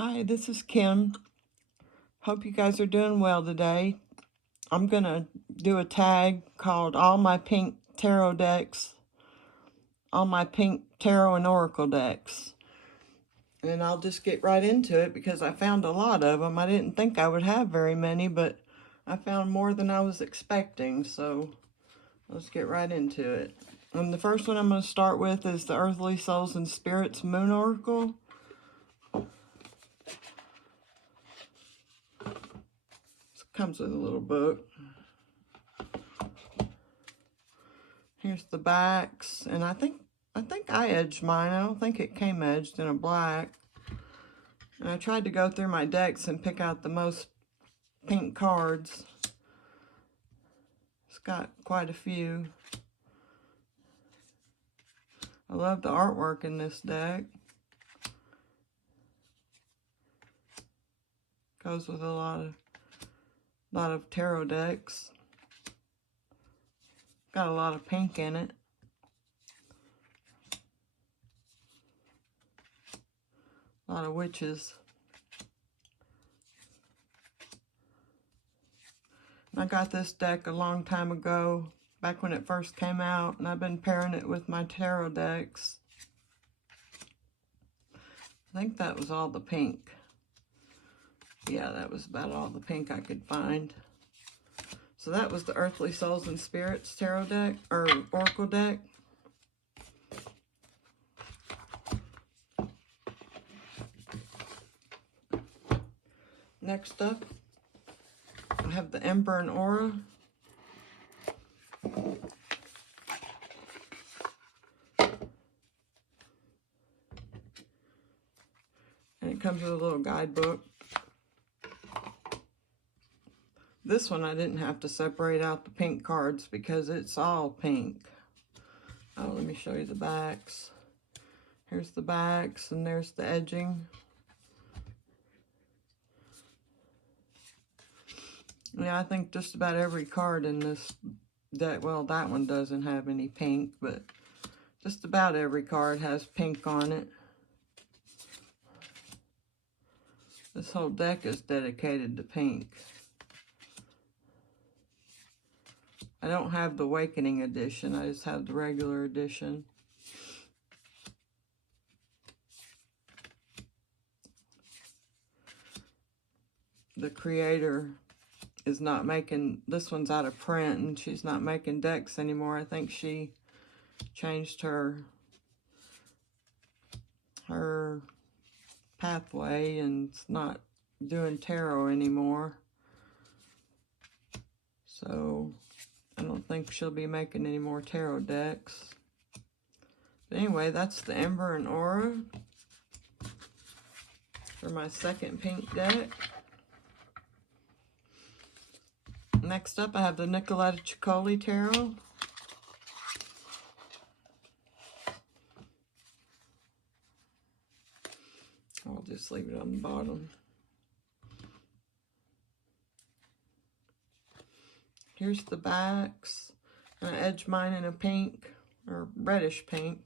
Hi, this is Kim. Hope you guys are doing well today. I'm going to do a tag called All My Pink Tarot Decks, All My Pink Tarot and Oracle Decks. And I'll just get right into it because I found a lot of them. I didn't think I would have very many, but I found more than I was expecting. So let's get right into it. And the first one I'm going to start with is the Earthly Souls and Spirits Moon Oracle. Comes with a little book. Here's the backs, and I think I edged mine. I don't think it came edged in a black. And I tried to go through my decks and pick out the most pink cards. It's got quite a few. I love the artwork in this deck. Goes with a lot of tarot decks. Got a lot of pink in it. A lot of witches. I got this deck a long time ago, back when it first came out, and I've been pairing it with my tarot decks. I think that was all the pink. Yeah, that was about all the pink I could find. So that was the Earthly Souls and Spirits tarot deck, or oracle deck. Next up, I have the Ember and Aura. And it comes with a little guidebook. This one I didn't have to separate out the pink cards because it's all pink. Oh, let me show you the backs. Here's the backs and there's the edging. Yeah, I think just about every card in this deck, well, that one doesn't have any pink, but just about every card has pink on it. This whole deck is dedicated to pink. I don't have the Awakening edition, I just have the regular edition. The creator is not making, this one's out of print and she's not making decks anymore. I think she changed her pathway and it's not doing tarot anymore. So I don't think she'll be making any more tarot decks. But anyway, that's the Ember and Aura for my second pink deck. Next up, I have the Nicoletta Ciccoli Tarot. I'll just leave it on the bottom. Here's the backs. And I edged mine in a pink, or reddish pink.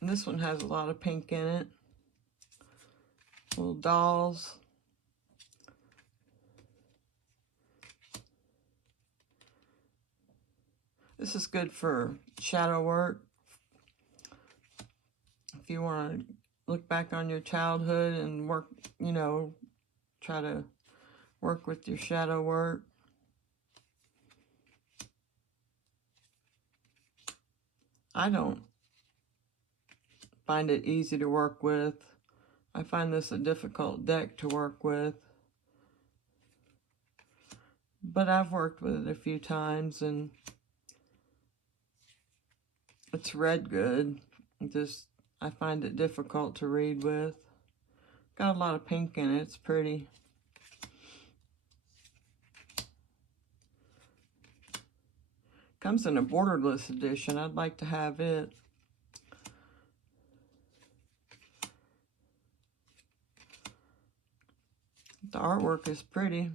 And this one has a lot of pink in it. Little dolls. This is good for shadow work. If you want to look back on your childhood and work, you know, try to work with your shadow work. I don't find it easy to work with. I find this a difficult deck to work with. But I've worked with it a few times and it's read good. I find it difficult to read with. Got a lot of pink in it. It's pretty. Comes in a borderless edition. I'd like to have it. The artwork is pretty.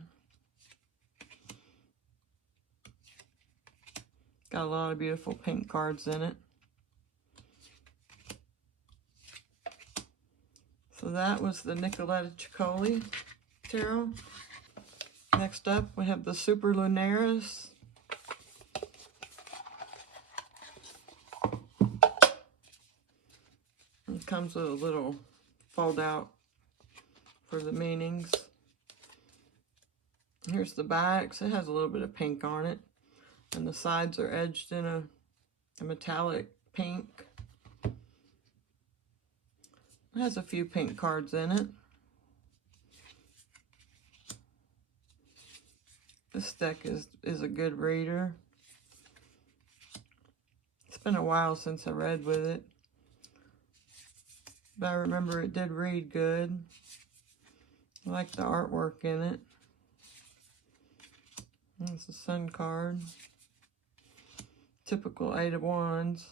Got a lot of beautiful pink cards in it. So that was the Nicoletta Ciccoli tarot. Next up, we have the Super Lunaris. It comes with a little fold out for the meanings. Here's the backs. It has a little bit of pink on it, and the sides are edged in a metallic pink. It has a few pink cards in it. This deck is a good reader. It's been a while since I read with it, but I remember it did read good. I like the artwork in it. There's the Sun card. Typical 8 of Wands.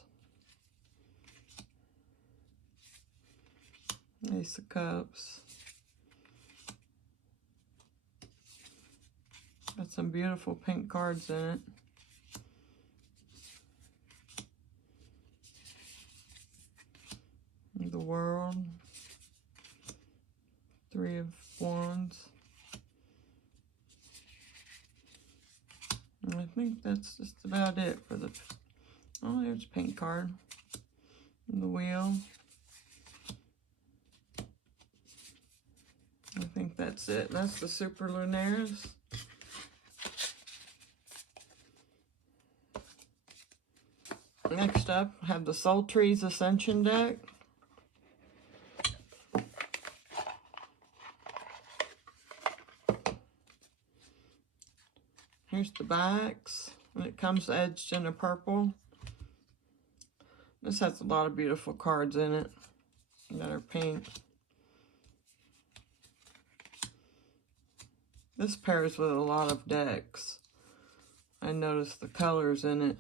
Ace of Cups. Got some beautiful pink cards in it. The World. 3 of Wands. And I think that's just about it for the... Oh, there's a pink card. And the Wheel. I think that's it. That's the Super Lunaris. Next up, I have the Soul Trees Ascension deck. Here's the backs, and it comes edged in a purple. This has a lot of beautiful cards in it that are pink. This pairs with a lot of decks. I noticed the colors in it.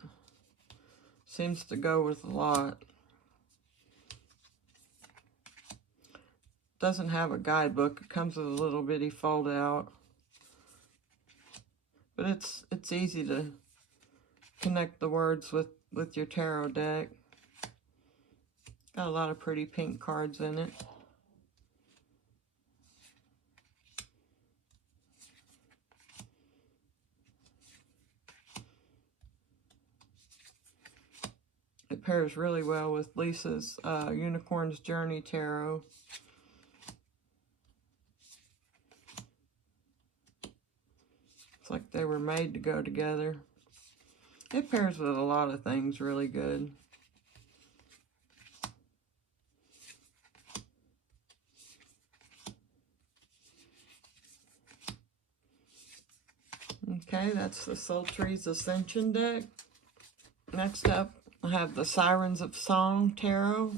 Seems to go with a lot. Doesn't have a guidebook. It comes with a little bitty fold out. But it's easy to connect the words with your tarot deck. Got a lot of pretty pink cards in it. It pairs really well with Lisa's Unicorn's Journey Tarot. It's like they were made to go together. It pairs with a lot of things really good. Okay, that's the Soul Trees Ascension deck. Next up, I have the Sirens of Song Tarot.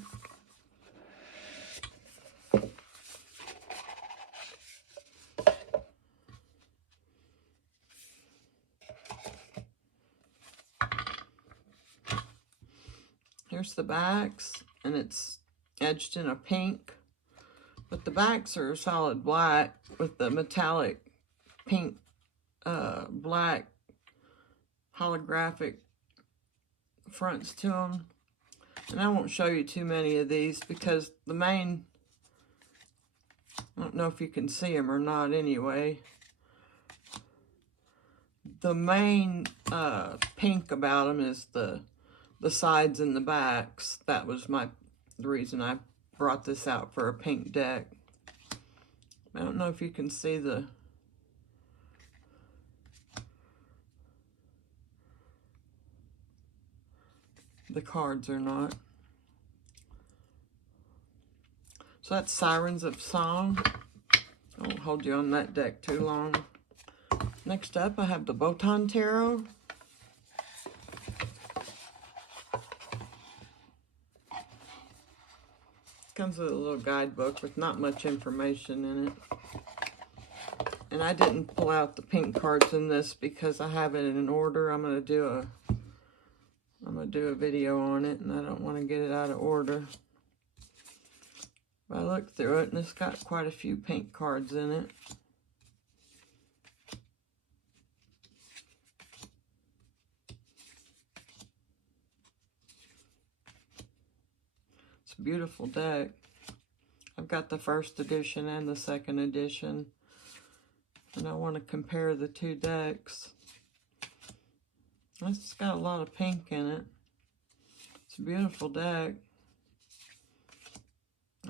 Here's the backs, and it's edged in a pink, but the backs are solid black with the metallic pink, black holographic fronts to them. And I won't show you too many of these because the main, I don't know if you can see them or not anyway. The main pink about them is the sides and the backs. That was the reason I brought this out for a pink deck. I don't know if you can see the cards or not. So that's Sirens of Song. I won't hold you on that deck too long. Next up, I have the Botan Tarot. Comes with a little guidebook with not much information in it. And I didn't pull out the pink cards in this because I have it in order. I'm gonna do a video on it, and I don't want to get it out of order. But I looked through it, and it's got quite a few pink cards in it. It's a beautiful deck. I've I've got the first edition and the second edition, and I want to compare the two decks. It's got a lot of pink in it. It's a beautiful deck.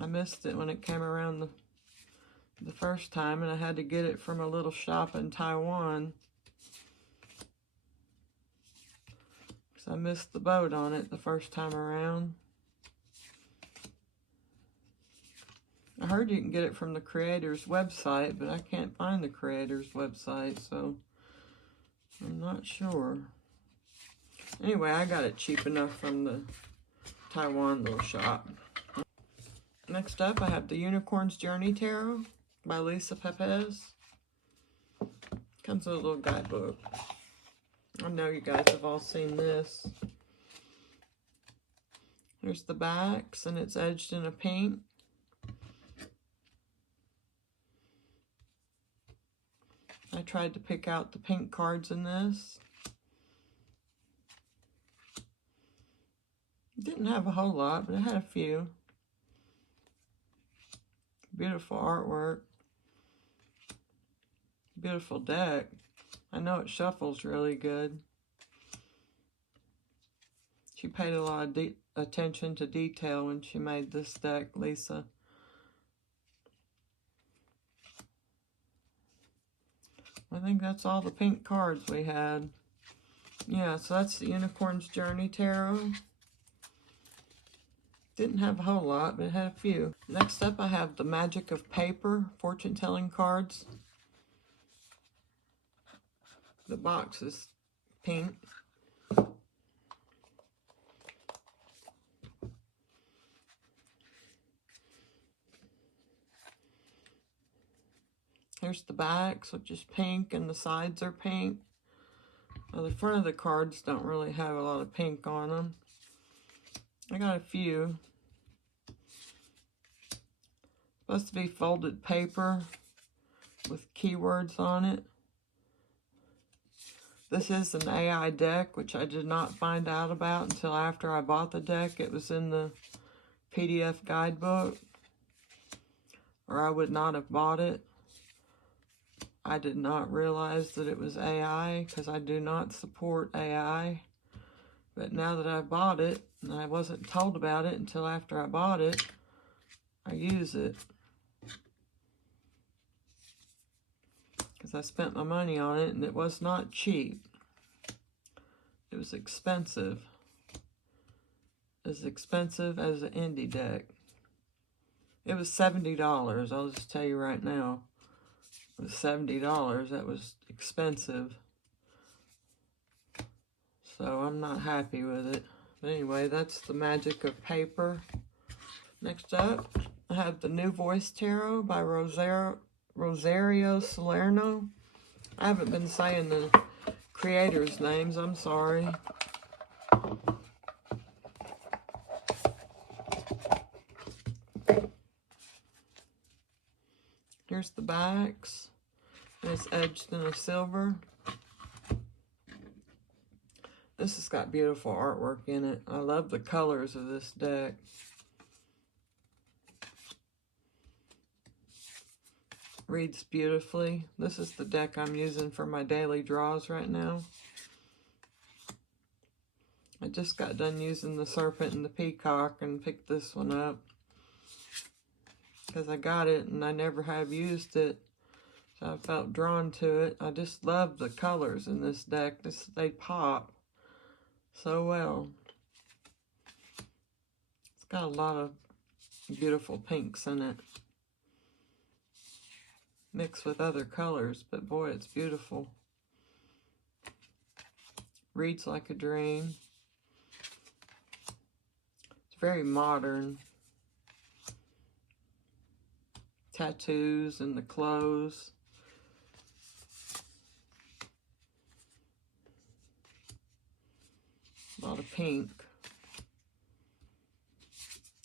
I missed it when it came around the first time, and I had to get it from a little shop in Taiwan. Because I missed the boat on it the first time around. I heard you can get it from the creator's website, but I can't find the creator's website, so I'm not sure. Anyway, I got it cheap enough from the Taiwan little shop. Next up, I have the Unicorn's Journey Tarot by Lisa Pepez. Comes with a little guidebook. I know you guys have all seen this. Here's the backs, and it's edged in a pink. I tried to pick out the pink cards in this. Didn't have a whole lot, but it had a few. Beautiful artwork. Beautiful deck. I know it shuffles really good. She paid a lot of attention to detail when she made this deck, Lisa. I think that's all the pink cards we had. Yeah, so that's the Unicorn's Journey Tarot. Didn't have a whole lot, but it had a few. Next up, I have the Magic of Paper fortune-telling cards. The box is pink. Here's the backs, which is pink, and the sides are pink. Well, the front of the cards don't really have a lot of pink on them. I got a few. Supposed to be folded paper with keywords on it. This is an AI deck, which I did not find out about until after I bought the deck. It was in the PDF guidebook, or I would not have bought it. I did not realize that it was AI because I do not support AI. But now that I've bought it, and I wasn't told about it until after I bought it, I use it. Because I spent my money on it, and it was not cheap. It was expensive. As expensive as an indie deck. It was $70. I'll just tell you right now. It was $70. That was expensive. So I'm not happy with it. But anyway, that's the Magic of Paper. Next up, I have the New Voice Tarot by Rosario Salerno. I haven't been saying the creators' names. I'm sorry. Here's the backs. And it's edged in a silver. This has got beautiful artwork in it. I love the colors of this deck. Reads beautifully. This is the deck I'm using for my daily draws right now. I just got done using the Serpent and the Peacock and picked this one up. Because I got it and I never have used it. So I felt drawn to it. I just love the colors in this deck. They pop so well. It's got a lot of beautiful pinks in it. Mixed with other colors, but boy, it's beautiful. Reads like a dream. It's very modern. Tattoos and the clothes. A lot of pink.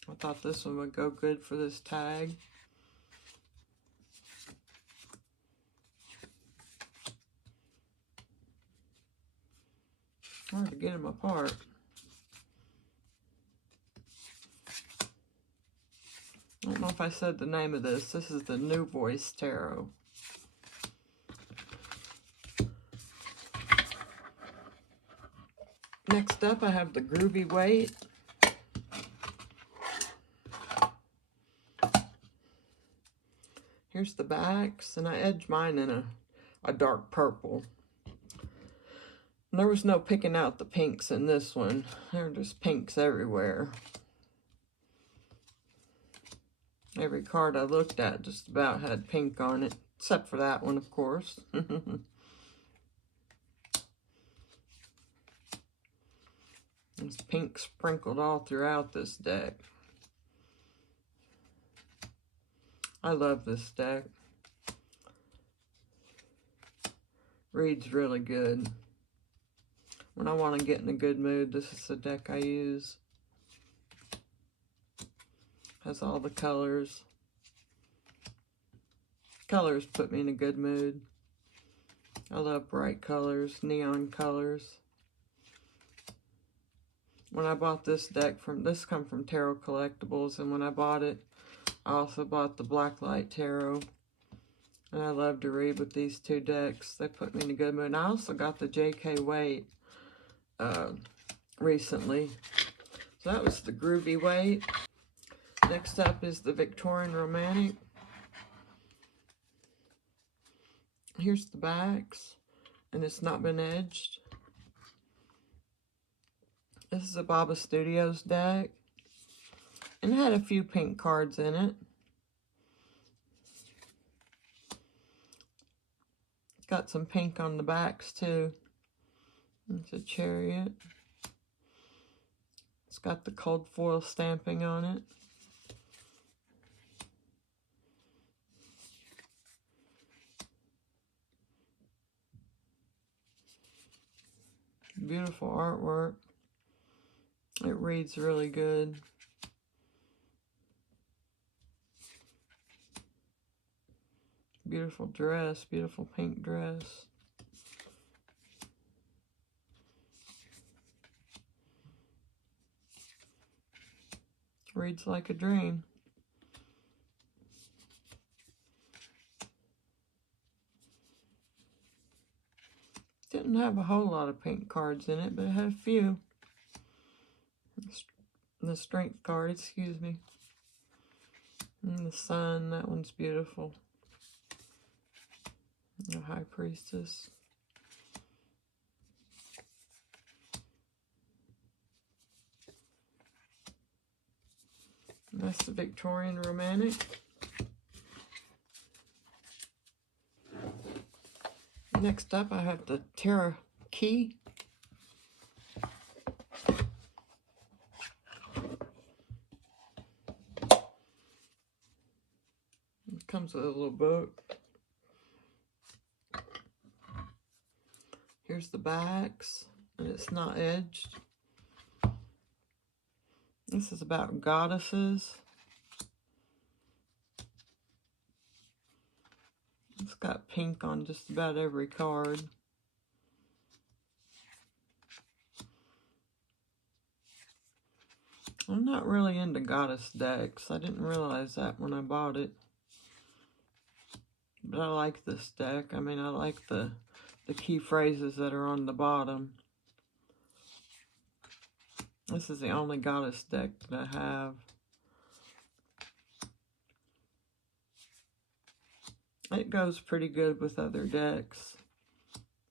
I thought this one would go good for this tag. Hard to get them apart. I don't know if I said the name of this. This is the New Voice Tarot. Next up, I have the Groovy Weight. Here's the backs, and I edged mine in a dark purple. And there was no picking out the pinks in this one. There were just pinks everywhere. Every card I looked at just about had pink on it, except for that one, of course. There's pink sprinkled all throughout this deck. I love this deck. Reads really good. When I want to get in a good mood, this is the deck I use. Has all the colors. Colors put me in a good mood. I love bright colors, neon colors. When I bought this deck, this come from Tarot Collectibles, and when I bought it, I also bought the Blacklight Tarot. And I love to read with these two decks. They put me in a good mood. And I also got the J.K. Waite recently. So that was the Groovy Weight. Next up is the Victorian Romantic. Here's the backs, and it's not been edged. This is a Baba Studios deck, and it had a few pink cards in it. It's got some pink on the backs too. It's a chariot. It's got the cold foil stamping on it. Beautiful artwork. It reads really good. Beautiful dress, beautiful pink dress. Reads like a dream. Didn't have a whole lot of pink cards in it, but it had a few. The strength card, excuse me. And the sun, that one's beautiful. The High Priestess. And that's the Victorian Romantic. Next up, I have the Tarot Key. It comes with a little book. Here's the backs, and it's not edged. This is about goddesses. It's got pink on just about every card. I'm not really into goddess decks. I didn't realize that when I bought it. But I like this deck. I mean, I like the key phrases that are on the bottom. This is the only goddess deck that I have. It goes pretty good with other decks.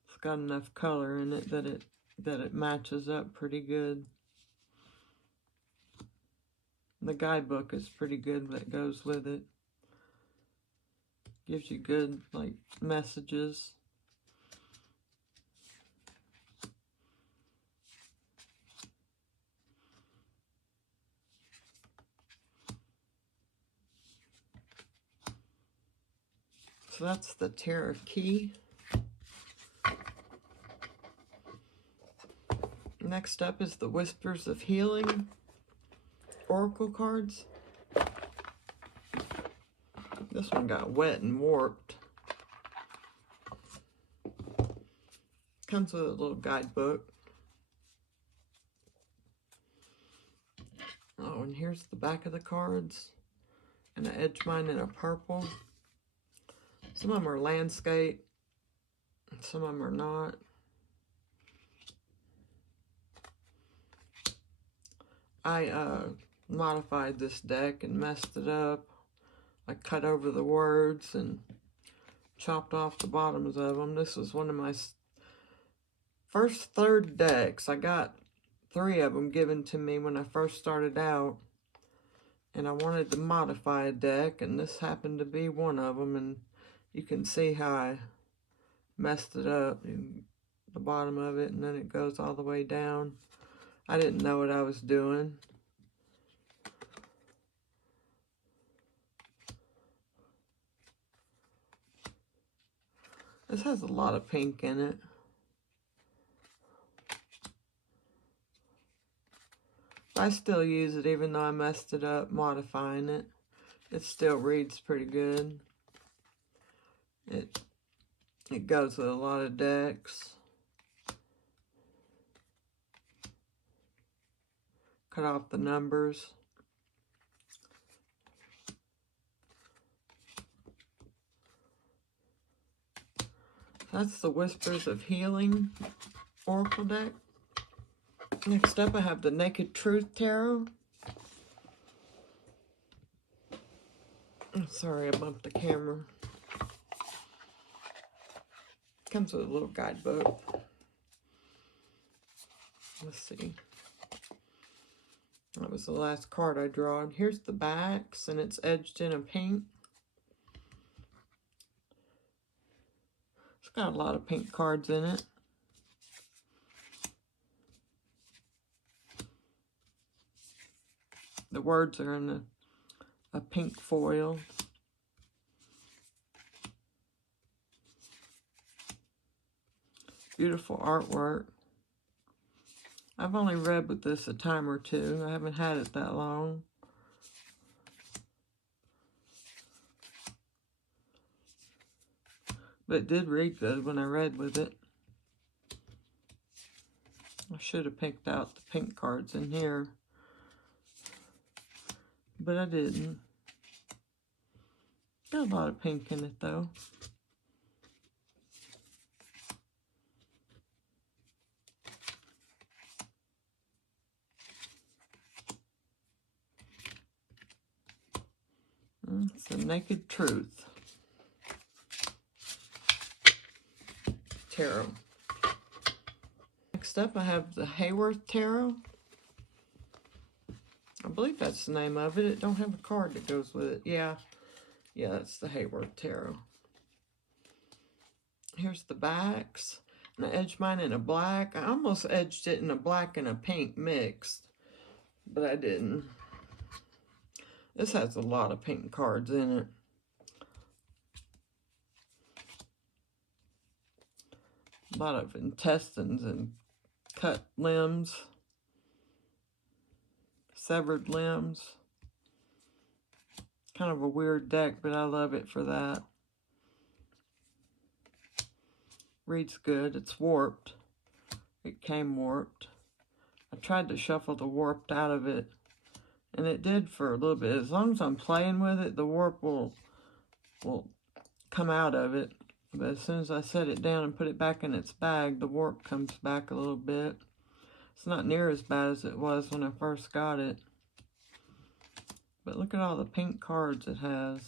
It's got enough color in it that it matches up pretty good. The guidebook is pretty good that goes with it. Gives you good, like, messages. So that's the Tarot Key. Next up is the Whispers of Healing Oracle cards. This one got wet and warped. Comes with a little guidebook. Oh, and here's the back of the cards. And I edged mine in a purple. Some of them are landscape, and some of them are not. I modified this deck and messed it up. I cut over the words and chopped off the bottoms of them. This was one of my first third decks. I got 3 of them given to me when I first started out. And I wanted to modify a deck, and this happened to be one of them. And you can see how I messed it up in the bottom of it, and then it goes all the way down. I didn't know what I was doing. This has a lot of pink in it. I still use it even though I messed it up modifying it. It still reads pretty good. It goes with a lot of decks. Cut off the numbers. That's the Whispers of Healing Oracle deck. Next up, I have the Naked Truth Tarot. Oh, sorry, I bumped the camera. Comes with a little guidebook. Let's see. That was the last card I drew. Here's the backs, and it's edged in a pink. It's got a lot of pink cards in it. The words are in a pink foil. Beautiful artwork. I've only read with this a time or two. I haven't had it that long. But it did read good when I read with it. I should have picked out the pink cards in here, but I didn't. Got a lot of pink in it though. It's the Naked Truth Tarot. Next up, I have the Hayworth Tarot. I believe that's the name of it. It don't have a card that goes with it. Yeah, that's the Hayworth Tarot. Here's the backs. And I edged mine in a black. I almost edged it in a black and a pink mixed, but I didn't. This has a lot of pink cards in it. A lot of intestines and cut limbs, severed limbs. Kind of a weird deck, but I love it for that. Reads good. It's warped. It came warped. I tried to shuffle the warped out of it, and it did for a little bit. As long as I'm playing with it, the warp will come out of it. But as soon as I set it down and put it back in its bag, the warp comes back a little bit. It's not near as bad as it was when I first got it. But look at all the pink cards it has.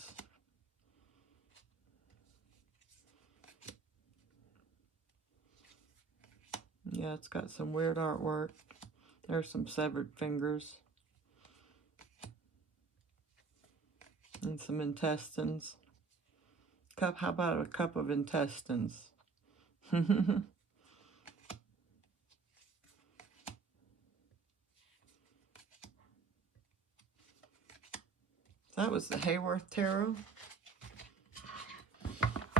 Yeah, it's got some weird artwork. There's some severed fingers. And some intestines. How about a cup of intestines? That was the Hayworth Tarot.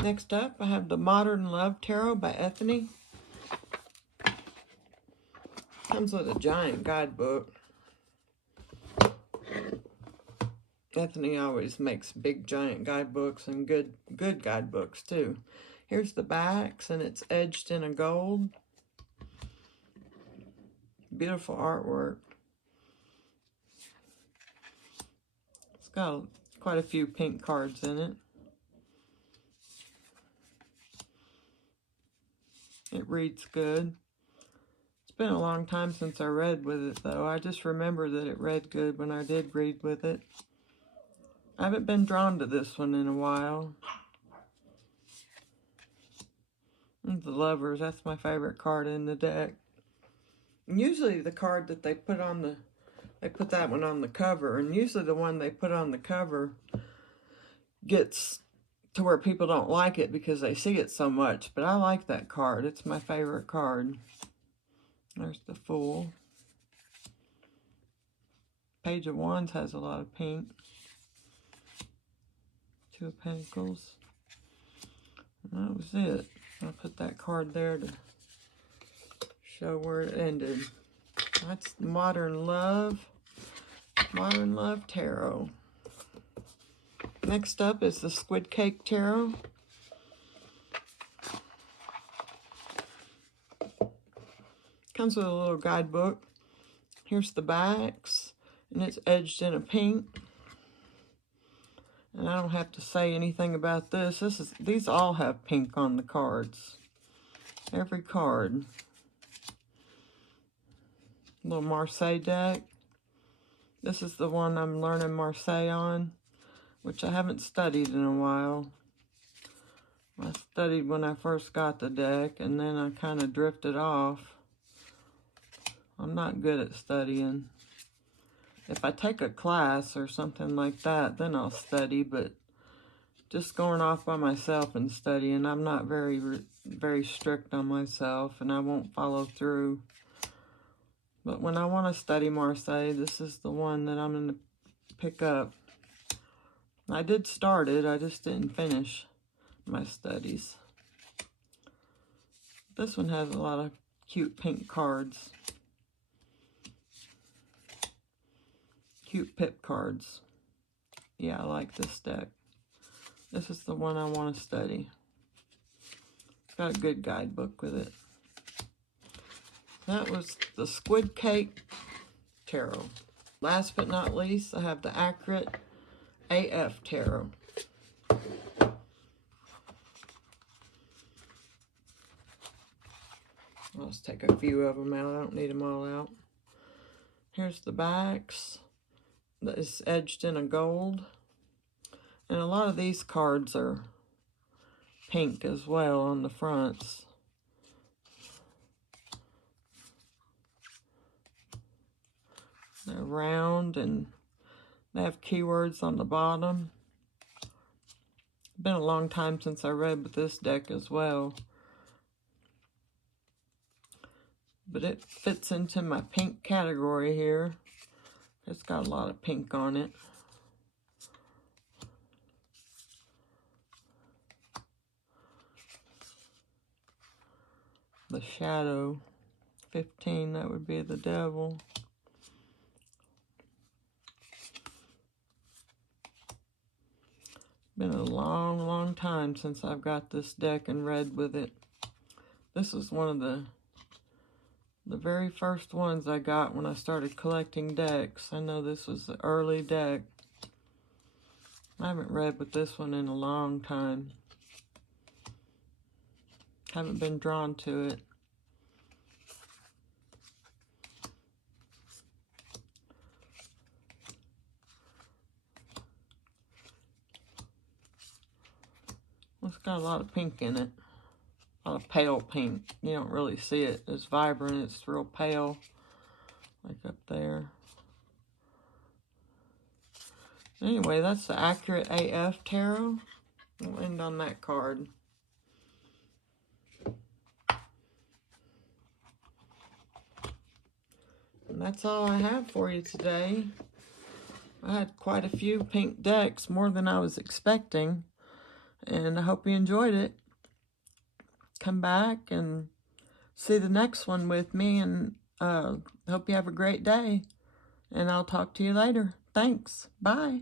Next up, I have the Modern Love Tarot by Ethony. Comes with a giant guidebook. Ethony always makes big giant guidebooks and good guidebooks too. Here's the backs, and it's edged in a gold. Beautiful artwork. It's got quite a few pink cards in it. It reads good. It's been a long time since I read with it, though. I just remember that it read good when I did read with it. I haven't been drawn to this one in a while. The Lovers, that's my favorite card in the deck. And usually the card that they put that one on the cover, and usually the one they put on the cover gets to where people don't like it because they see it so much. But I like that card. It's my favorite card. There's the Fool. Page of Wands has a lot of pink. Two of Pentacles. And that was it. I'll put that card there to show where it ended. That's Modern Love. Modern Love Tarot. Next up is the Squid Cake Tarot. Comes with a little guidebook. Here's the backs, and it's edged in a pink. And I don't have to say anything about this. These all have pink on the cards. Every card. Little Marseille deck. This is the one I'm learning Marseille on, which I haven't studied in a while. I studied when I first got the deck, and then I kind of drifted off. I'm not good at studying. If I take a class or something like that, then I'll study, but just going off by myself and studying, I'm not very strict on myself, and I won't follow through. But when I want to study Marseille, this is the one that I'm going to pick up. I did start it, I just didn't finish my studies. This one has a lot of cute pink cards. Cute pip cards. Yeah, I like this deck. This is the one I want to study. Got a good guidebook with it. That was the Squid Cake Tarot. Last but not least, I have the Accurate AF Tarot. I'll just take a few of them out. I don't need them all out. Here's the backs. That is edged in a gold. And a lot of these cards are pink as well on the fronts. They're round and they have keywords on the bottom. Been a long time since I read with this deck as well. But it fits into my pink category here. It's got a lot of pink on it. The Shadow, 15, that would be the Devil. Been a long time since I've got this deck and read with it. This was one of the very first ones I got when I started collecting decks. I know this was the early deck. I haven't read with this one in a long time. Haven't been drawn to it. It's got a lot of pink in it. A lot of pale pink. You don't really see it as vibrant. It's real pale. Like up there. Anyway, that's the Accurate AF Tarot. We'll end on that card. And that's all I have for you today. I had quite a few pink decks, more than I was expecting. And I hope you enjoyed it. Come back and see the next one with me. And hope you have a great day. And I'll talk to you later. Thanks. Bye.